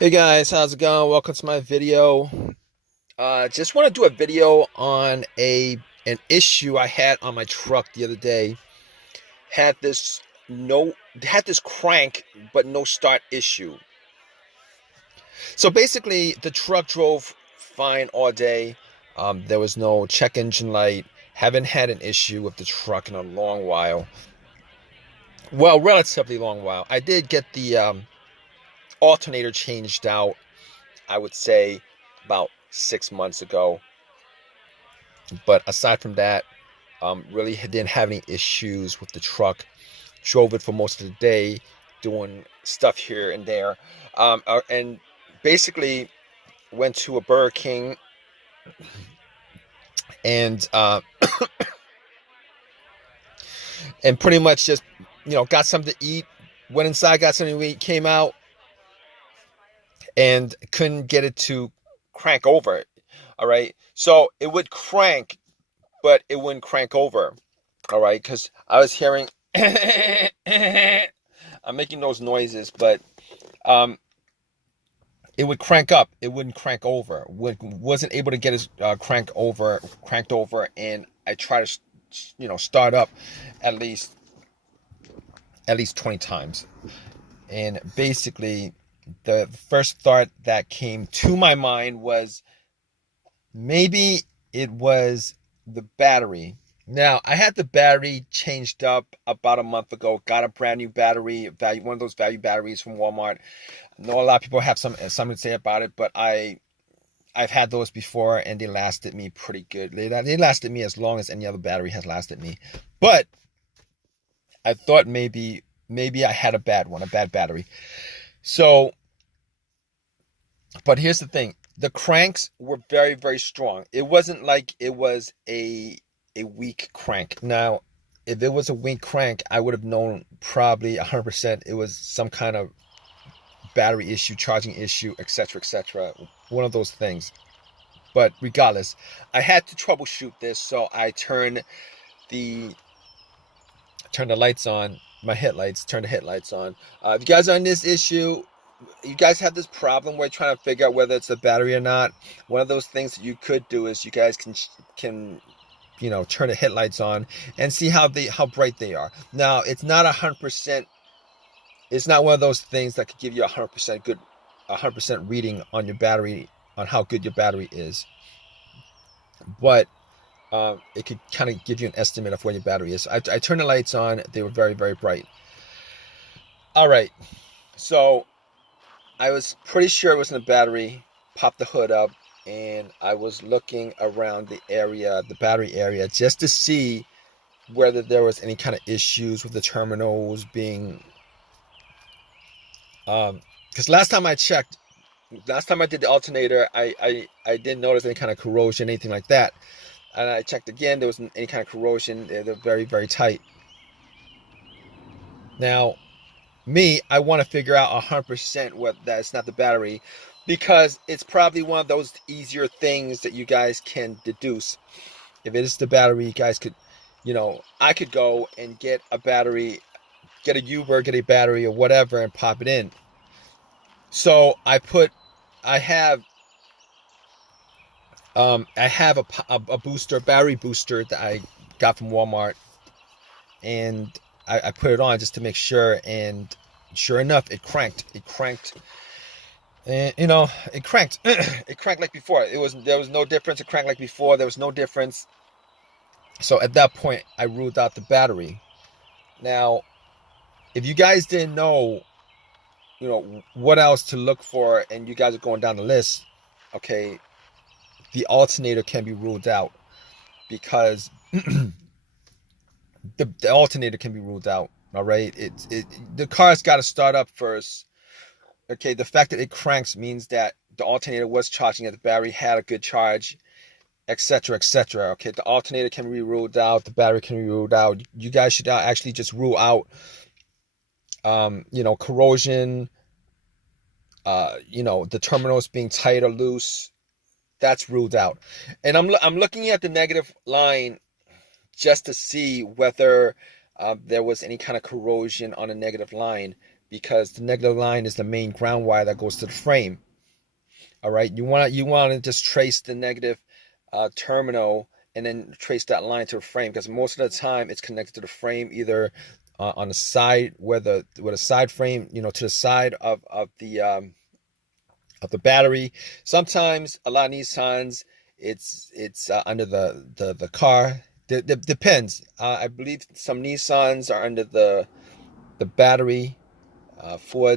Hey guys, how's it going? Welcome to my video. Just want to do a video on an issue I had on my truck the other day. Had this no had this crank but no start issue. So basically, the truck drove fine all day. There was no check engine light. Haven't had an issue with the truck in a long while. Well, relatively long while. I did get the alternator changed out, I would say about 6 months ago. But aside from that, really didn't have any issues with the truck. Drove it for most of the day, doing stuff here and there, and basically went to a Burger King and and pretty much just got something to eat. Went inside, got something to eat, came out, and couldn't get it to crank over. All right, so it would crank, but it wouldn't crank over. All right, because I was hearing I'm making those noises, but um, it would crank up. It wouldn't crank over. Wasn't able to get it cranked over, and I try to, start up at least 20 times. And basically, the first thought that came to my mind was maybe it was the battery. Now, I had the battery changed up about a month ago. Got a brand new battery, one of those value batteries from Walmart. I know a lot of people have something to say about it, but I've had those before and they lasted me pretty good. They lasted me as long as any other battery has lasted me. But I thought maybe I had a bad battery. So, but here's the thing. The cranks were very, very strong. It wasn't like it was a weak crank. Now, if it was a weak crank, I would have known probably 100% it was some kind of battery issue, charging issue, etc., etc. One of those things. But regardless, I had to troubleshoot this, so I the turned the lights on, my headlights, turned the headlights on. If you guys are on this issue, you guys have this problem where you're trying to figure out whether it's a battery or not. One of those things that you could do is you guys can turn the headlights on and see how bright they are. Now, it's not 100%. It's not one of those things that could give you 100% good, 100% reading on your battery, on how good your battery is. But it could kind of give you an estimate of where your battery is. I turned the lights on. They were very, very bright. All right. So I was pretty sure it wasn't a battery. Popped the hood up and I was looking around the battery area, just to see whether there was any kind of issues with the terminals being because last time I did the alternator, I didn't notice any kind of corrosion, anything like that. And I checked again, there wasn't any kind of corrosion. They're very, very tight. Now, I want to figure out 100% what that it's not the battery, because it's probably one of those easier things that you guys can deduce. If it is the battery, you guys could, I could go and get a battery, get a Uber, get a battery or whatever, and pop it in. So I have a booster, battery booster that I got from Walmart, and I put it on just to make sure, and sure enough, it cranked. And it cranked. It cranked like before. There was no difference. It cranked like before. There was no difference. So at that point, I ruled out the battery. Now, if you guys didn't know, what else to look for, and you guys are going down the list, okay, the alternator can be ruled out, because the alternator can be ruled out. All right, the car's got to start up first. Okay, the fact that it cranks means that the alternator was charging, that the battery had a good charge, etc., etc. Okay, the alternator can be ruled out, the battery can be ruled out. You guys should actually just rule out, corrosion, the terminals being tight or loose. That's ruled out. And I'm looking at the negative line just to see whether there was any kind of corrosion on a negative line. because the negative line is the main ground wire that goes to the frame. All right, you want to just trace the negative terminal and then trace that line to the frame, because most of the time it's connected to the frame, either on the side where the side frame, to the side of the battery. Sometimes a lot of Nissans, it's under the car. Depends. I believe some Nissans are under the battery.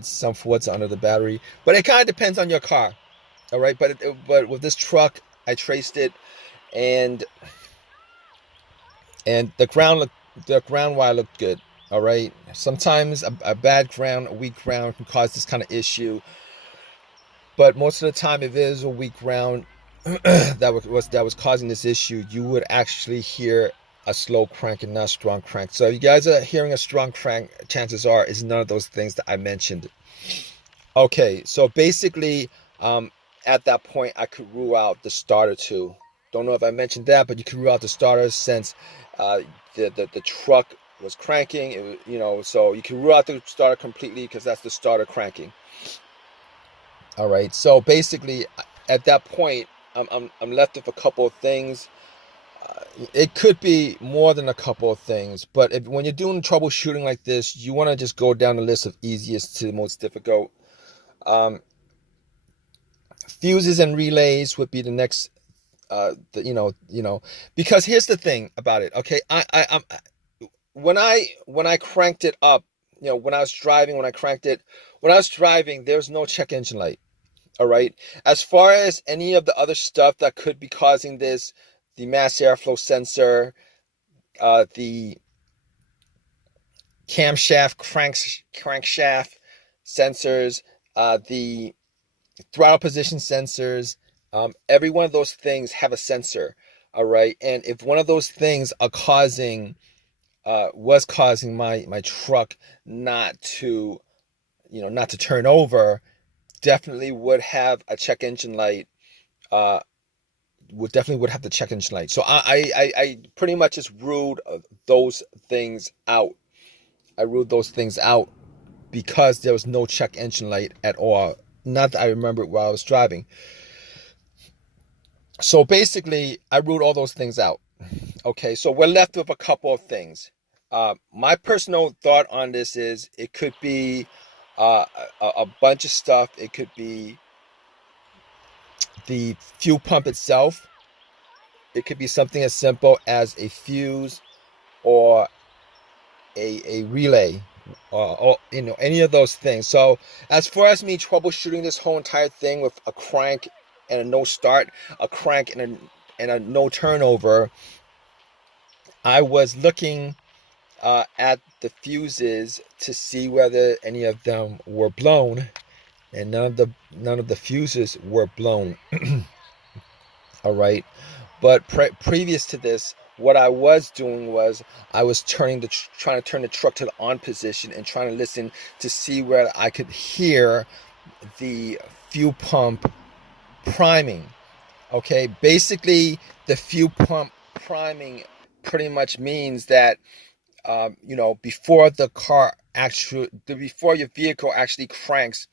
Some Fords are under the battery, but it kind of depends on your car. All right, but with this truck, I traced it, and the ground wire looked good. All right, sometimes a bad ground, a weak ground can cause this kind of issue, but most of the time, if it is a weak ground that was causing this issue, you would actually hear a slow crank and not a strong crank. So if you guys are hearing a strong crank, chances are it's none of those things that I mentioned. Okay, so basically, at that point, I could rule out the starter too. Don't know if I mentioned that, but you could rule out the starter since the truck was cranking. It was, so you can rule out the starter completely because that's the starter cranking. All right, so basically, at that point, I'm left with a couple of things. It could be more than a couple of things, but when you're doing troubleshooting like this, you want to just go down the list of easiest to most difficult. Fuses and relays would be the next. Because here's the thing about it. Okay, when I cranked it up, when I was driving, there's no check engine light. All right. As far as any of the other stuff that could be causing this, the mass airflow sensor, the camshaft, crankshaft sensors, the throttle position sensors, every one of those things have a sensor. All right. And if one of those things are was causing my truck not to turn over, definitely would have a check engine light. Would have the check engine light. So I pretty much just ruled those things out. I ruled those things out because there was no check engine light at all. Not that I remember it while I was driving. So basically, I ruled all those things out. Okay, so we're left with a couple of things. My personal thought on this is it could be a bunch of stuff. It could be the fuel pump itself. It could be something as simple as a fuse or a relay, or any of those things. So as far as me troubleshooting this whole entire thing with a crank and a no start, a crank and a no turnover, I was looking at the fuses to see whether any of them were blown, and none of the fuses were blown. All right, but previous to this, what I was doing was I was trying to turn the truck to the on position and trying to listen to see where I could hear the fuel pump priming. Okay, basically the fuel pump priming pretty much means that before your vehicle actually cranks,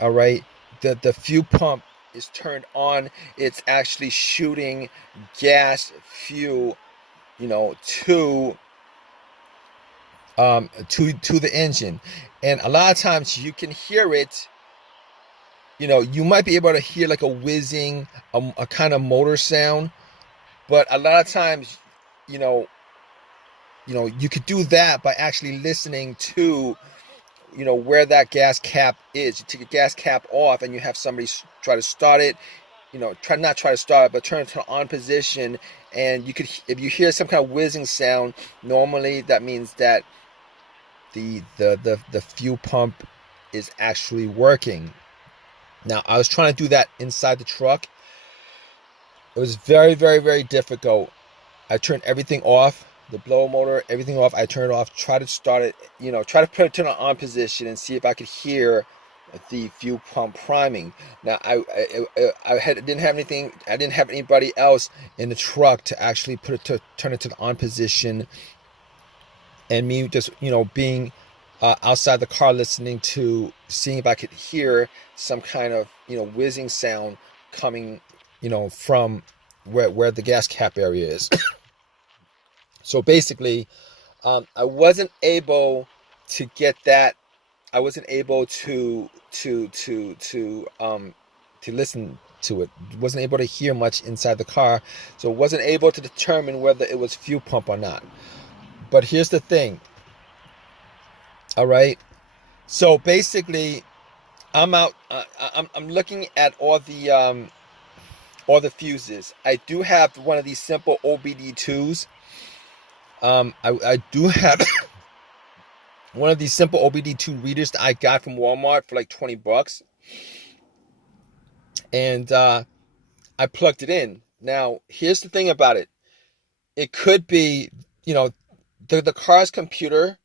all right, the fuel pump is turned on. It's actually shooting gas fuel, to the engine, and a lot of times you can hear it. You might be able to hear like a whizzing, a kind of motor sound, but a lot of times, you could do that by actually listening to, where that gas cap is. You take a gas cap off and you have somebody try to start it, try to start it, but turn it to on position. And if you hear some kind of whizzing sound, normally that means that the fuel pump is actually working. Now, I was trying to do that inside the truck. It was very, very, very difficult. I turned everything off, the blower motor, everything off. I turned it off, try to start it, try to put it to an on position and see if I could hear the fuel pump priming. Now, I didn't have anybody else in the truck to actually turn it to the on position, and me just, being outside the car listening to, seeing if I could hear some kind of, whizzing sound coming, from where the gas cap area is. So basically, I wasn't able to get that. I wasn't able to listen to it. Wasn't able to hear much inside the car, so wasn't able to determine whether it was fuel pump or not. But here's the thing. All right. So basically, I'm out. I'm looking at all the fuses. I do have one of these simple OBD2s. I do have one of these simple OBD2 readers that I got from Walmart for like $20, and I plugged it in. Now, here's the thing about it. It could be, the car's computer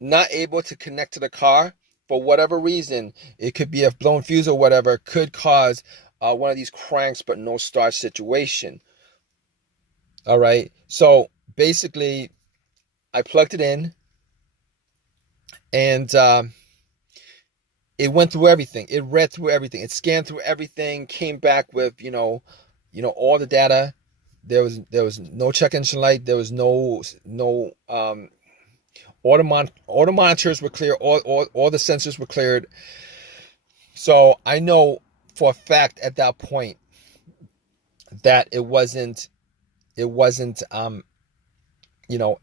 not able to connect to the car for whatever reason. It could be a blown fuse or whatever, could cause one of these cranks but no start situation. All right. So basically, I plugged it in, and it went through everything. It read through everything. It scanned through everything. Came back with all the data. There was no check engine light. There was no auto monitors were clear. All the sensors were cleared. So I know for a fact at that point that it wasn't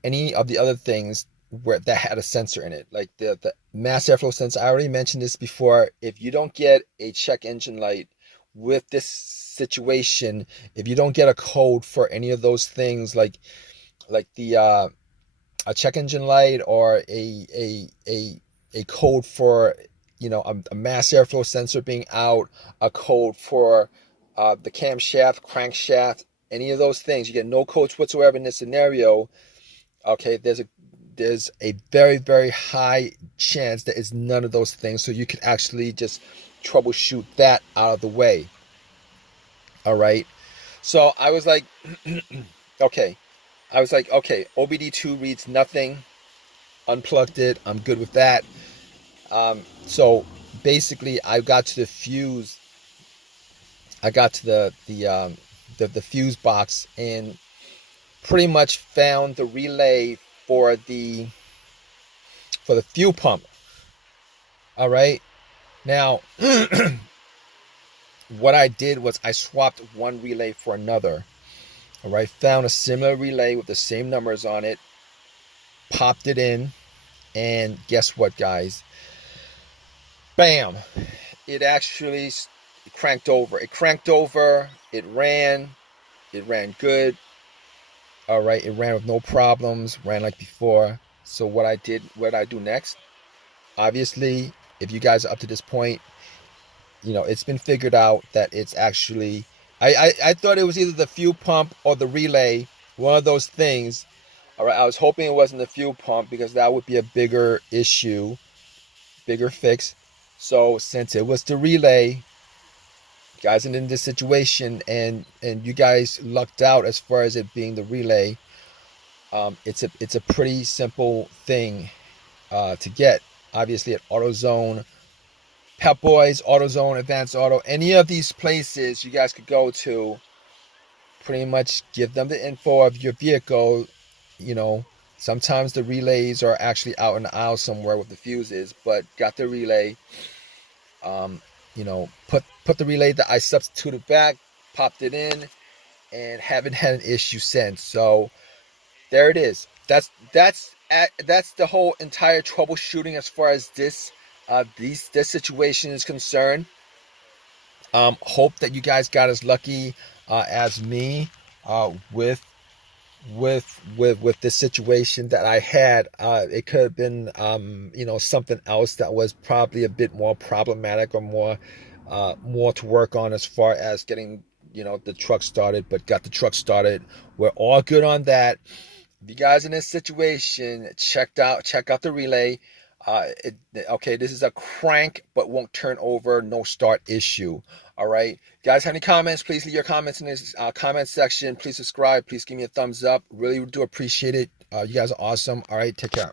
any of the other things where that had a sensor in it, like the mass airflow sensor. I already mentioned this before. If you don't get a check engine light with this situation, if you don't get a code for any of those things, like the a check engine light or a code for a mass airflow sensor being out, a code for the camshaft, crankshaft, any of those things, you get no codes whatsoever in this scenario. Okay, there's a very, very high chance that it's none of those things. So you could actually just troubleshoot that out of the way. All right. So I was like, okay. OBD2 reads nothing. Unplugged it. I'm good with that. So basically, I got to the fuse. I got to the fuse box and pretty much found the relay for the fuel pump. All right. Now, what I did was I swapped one relay for another. All right. Found a similar relay with the same numbers on it. Popped it in, and guess what, guys? Bam! It actually cranked over. It cranked over. It ran. It ran good. All right, it ran with no problems, ran like before. So what I do next? Obviously, if you guys are up to this point, it's been figured out that it's actually, I thought it was either the fuel pump or the relay, one of those things. All right, I was hoping it wasn't the fuel pump because that would be a bigger issue, bigger fix. So since it was the relay, guys, in this situation, and you guys lucked out as far as it being the relay. It's a pretty simple thing to get. Obviously at AutoZone, Pep Boys, AutoZone, Advanced Auto, any of these places you guys could go to. Pretty much give them the info of your vehicle. Sometimes the relays are actually out in the aisle somewhere with the fuses, but got the relay. Put the relay that I substituted back, popped it in, and haven't had an issue since. So there it is. That's the whole entire troubleshooting as far as this situation is concerned. Hope that you guys got as lucky as me with this situation that I had. It could have been something else that was probably a bit more problematic or more to work on as far as getting the truck started, but got the truck started. We're all good on that. If you guys in this situation, check out the relay. Okay, this is a crank but won't turn over, no start issue. All right, guys, have any comments? Please leave your comments in this comment section. Please subscribe. Please give me a thumbs up. Really do appreciate it. You guys are awesome. All right, take care.